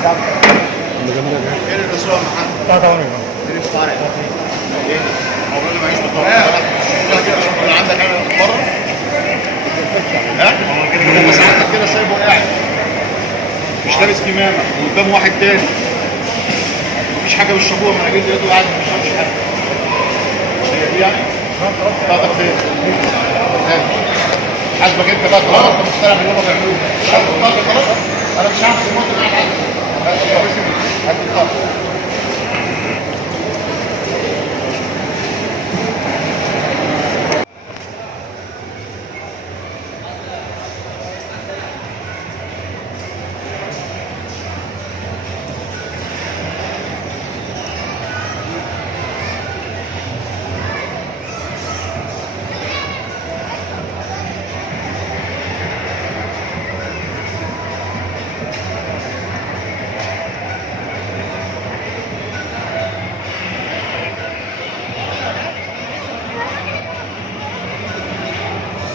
Eres pessoa amarrada. Eres طارق. ايه؟ هو الراجل معيش بطاقه. اللي عندك بره؟ ها؟ هو ساعتك كده سايبه قاعد. مش لابس كمامه وقدام واحد تاني. مفيش حاجه بالشبوه، ما انا جيت لقيته قاعد ما بيشربش حاجه. مش هي دي يعني؟ بطاقتك فين؟ حاسبك انت بقى طالما انت مقتنع باللي هم بيعملوه. شرط بطاقتك خلاص؟ انا